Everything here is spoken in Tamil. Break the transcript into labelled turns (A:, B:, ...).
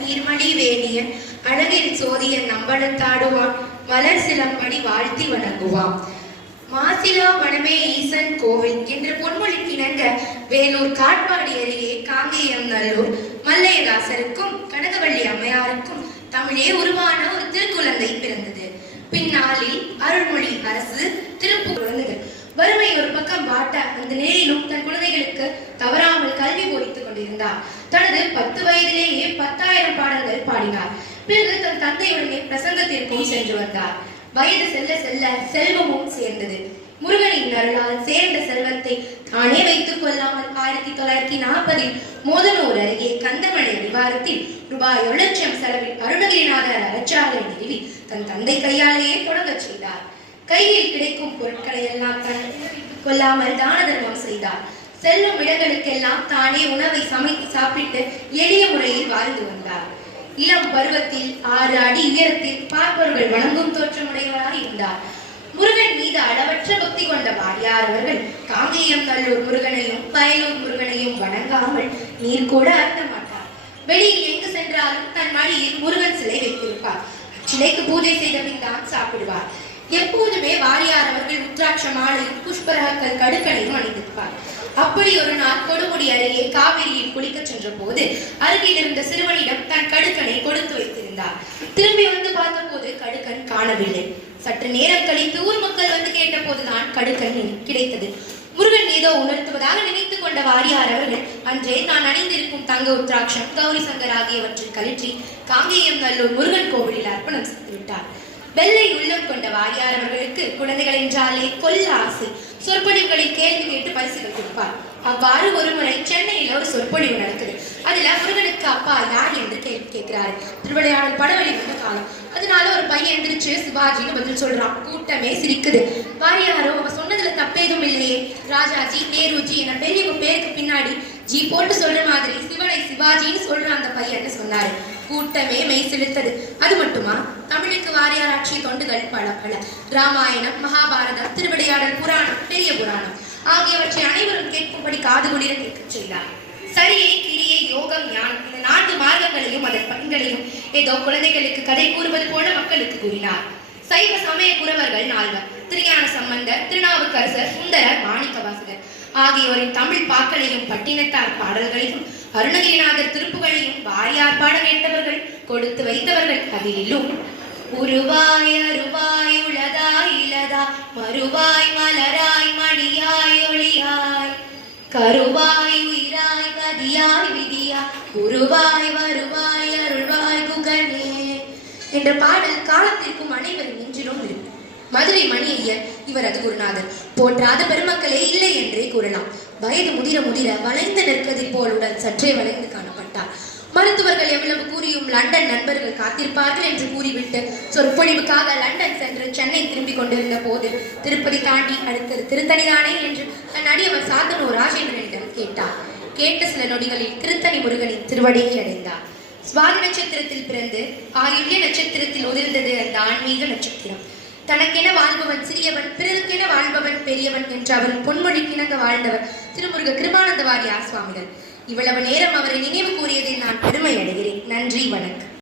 A: நீர்மணி வேணியன் அழகில் சோதிய நம்பளத்தாடுவான் மலர் சிலம்படி வாழ்த்தி வணங்குவான். மாசிலா வனமே ஈசன் கோவில் என்று பொன்மொழிக்கு இணங்க வேலூர் காட்பாடி அருகே காங்கேயம் நல்லூர் மல்லையராசருக்கும் கனகவள்ளி அம்மையாருக்கும் தமிழே உருவான ஒரு திருக்குழந்தை பிறந்தது. பின்னாளில் அருள்மொழி அரசு திருப்பூர் வந்தது வறுமை ஒரு பக்கம் வாட்ட அந்த நிலையிலும் தன் குழந்தை தனது பத்து வயதிலேயே பத்தாயிரம் பாடல்கள் பாடினார். பிறகு தன் தந்தையுடனே பிரசங்கத்திற்கும் சென்று வந்தார். வயது செல்ல செல்ல செல்வமும் சேர்ந்தது. முருகனின் அருளால் சேர்ந்த செல்வத்தை தானே வைத்துக் கொள்ளாமல் ஆயிரத்தி தொள்ளாயிரத்தி நாற்பதில் மோதனூர் அருகே கந்தமலை அடிவாரத்தில் ரூபாய் ஒரு லட்சம் செலவில் அருணகிரிநாதர் அரச்சாலை நிறுவி தன் தந்தை கையாலேயே தொடங்கச் செய்தார். கையில் கிடைக்கும் பொருட்களை எல்லாம் கொள்ளாமல் தான தர்மம் செய்தார். செல்லும் இடங்களுக்கெல்லாம் தானே உணவை சமைத்து சாப்பிட்டு எளிய முறையில் வாழ்ந்து வந்தார். இளம் பருவத்தில் ஆறு அடி உயரத்தில் பார்ப்பவர்கள் வணங்கும் தோற்றமுடையவராக இருந்தார். முருகன் மீது அளவற்ற பக்தி கொண்ட வாரியார் அவர்கள் காங்கேயம் கல்லூர் முருகனையும் பயலூர் முருகனையும் வணங்காமல் நீர் கூட அருந்த மாட்டார். வெளியில் எங்கு சென்றாலும் தன் மடியில் முருகன் சிலை வைத்திருப்பார். சிலைக்கு பூஜை செய்த பின் தான் சாப்பிடுவார். எப்போதுமே வாரியார் அவர்கள் உத்ராட்ச மாலையும் புஷ்பராக்கள் கடுக்கனையும் அணிந்திருப்பார். அப்படி ஒரு நாள் கொடுமுடி அருகே காவிரியில் குளிக்கச் சென்ற போது அருகில் இருந்த சிறுவனிடம் தன் கடுக்கனை கொடுத்து வைத்திருந்தார். திரும்பி வந்து பார்த்தபோது கடுக்கன் காணவில்லை. சற்று நேரம் கழித்து ஊர் மக்கள் வந்து கேட்டபோதுதான் கடுக்கன் கிடைத்தது. முருகன் ஏதோ உணர்த்துவதாக நினைத்துக் கொண்ட வாரியார் அவர்கள் அன்றே நான் அணிந்திருக்கும் தங்க உத்ராட்சம் கௌரி சங்கர் ஆகியவற்றை கழற்றி காங்கேயம் நல்லூர் முருகன் கோவிலில் அர்ப்பணம் செய்து விட்டார். வெள்ளை உள்ளம் கொண்ட வாரியார் அவர்களுக்கு குழந்தைகள் என்றாலே கொல்ல ஆசை. சொற்பொழிவுகளில் கேள்வி கேட்டு பரிசுகள் கொடுப்பார். அவ்வாறு ஒருமுறை சென்னையில் ஒரு சொற்பொழிவு நடக்குது. அதுல முருகனுக்கு அப்பா யார் என்று கேள்வி கேட்கிறாரு. திருவிளையாடல் படவழி வந்த காலம். அதனால ஒரு பையன் எந்திரிச்சு சிவாஜின்னு பதில் சொல்றான். கூட்டமே சிரிக்குது. வாரியாரோ அவ சொன்னதுல தப்பேதும் இல்லையே. ராஜாஜி நேருஜி என பெரியவங்க பேருக்கு பின்னாடி ஜி போட்டு சொல்ற மாதிரி சிவனை சிவாஜின்னு சொல்ற அந்த பையன் சொன்னாரு. கூட்டமே மெய் செலுத்தது அது மட்டுமா? தமிழுக்கு வாரியார் ஆட்சிய தொண்டுகள் பல பல. ராமாயணம் மகாபாரதம் திருவிளையாடல் புராணம் பெரிய புராணம். ஆகியவற்றை அனைவரும் கேட்கும்படி காது குளிர கேட்கச் செய்தார். சரியை கிரியை யோகம் யான் இந்த நான்கு மார்க்கங்களையும் அதன் பண்களையும் ஏதோ குழந்தைகளுக்கு கதை கூறுவது போல மக்களுக்கு கூறினார். சைவ சமய குறவர்கள் நால்வர் திருஞான சம்பந்தர் திருநாவுக்கரசர் சுந்தரர் மாணிக்கவாசகர். ஆகியோரின் தமிழ் பாக்களையும் பட்டினத்தார் பாடல்களையும் அருணகிரிநாதர் திருப்புகளையும் வாரியார் பாட வேண்டவர்கள் கொடுத்து வைத்தவர்கள் அதிலும் உருவாய் அருவாய் உளதாய் இலதா மறுவாய் மலராய் மணியாய் ஒளியாய் கருவாய் உயிராய் கதியாய் விதியாய் உருவாய் வருவாய் அருள்வாய் குகனே என்ற பாடல் காலத்திற்கும் அனைவரும் நெஞ்சிலும் மதுரை மணி ஐயர் இவரது குருநாதர். போற்றாத பெருமக்களே இல்லை என்றே கூறலாம். வயது முதிர முதிர வளைந்து நிற்பதைப் போல் உடன் சற்றே வளைந்து காணப்பட்டார். மருத்துவர்கள் எவ்வளவு கூறியும் லண்டன் நண்பர்கள் காத்திருப்பார்கள் என்று கூறிவிட்டு சொற்பொழிவுக்காக லண்டன் சென்று சென்னை திரும்பிக் கொண்டிருந்த போது திருப்பதி தாண்டி அடுத்தது திருத்தணிதானே என்று தன் அடியவர் சாத்தனூர் ராஜேந்திரனிடம் கேட்டார். கேட்ட சில நொடிகளில் திருத்தணி முருகனின் திருவடியை அடைந்தார். சுவாதி நட்சத்திரத்தில் பிறந்து ஆயுள்ய நட்சத்திரத்தில் உதிர்ந்தது அந்த ஆன்மீக நட்சத்திரம். தனக்கென வாழ்பவன் சிறியவன் பிறருக்கென வாழ்பவன் பெரியவன் என்று அவரின் பொன்மொழிக்கிணங்க வாழ்ந்தவர் திருமுருக கிருபானந்த வாரியார் சுவாமிகள். இவ்வளவு நேரம் அவரை நினைவு கூறியதில் நான் பெருமை அடைகிறேன் நன்றி வணக்கம்.